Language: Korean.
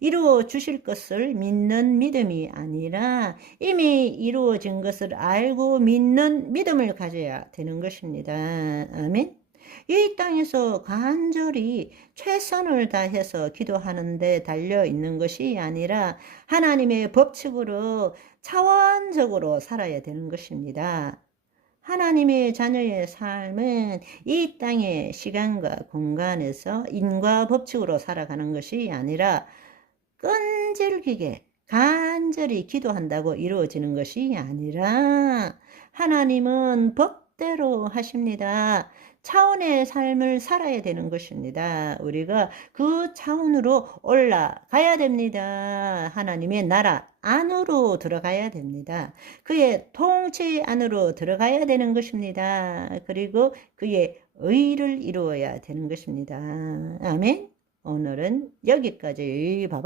이루어 주실 것을 믿는 믿음이 아니라 이미 이루어진 것을 알고 믿는 믿음을 가져야 되는 것입니다. 아멘. 이 땅에서 간절히 최선을 다해서 기도하는데 달려 있는 것이 아니라 하나님의 법칙으로 차원적으로 살아야 되는 것입니다. 하나님의 자녀의 삶은 이 땅의 시간과 공간에서 인과 법칙으로 살아가는 것이 아니라 끈질기게 간절히 기도한다고 이루어지는 것이 아니라 하나님은 법대로 하십니다. 차원의 삶을 살아야 되는 것입니다. 우리가 그 차원으로 올라가야 됩니다. 하나님의 나라 안으로 들어가야 됩니다. 그의 통치 안으로 들어가야 되는 것입니다. 그리고 그의 의를 이루어야 되는 것입니다. 아멘. 오늘은 여기까지 봐봐.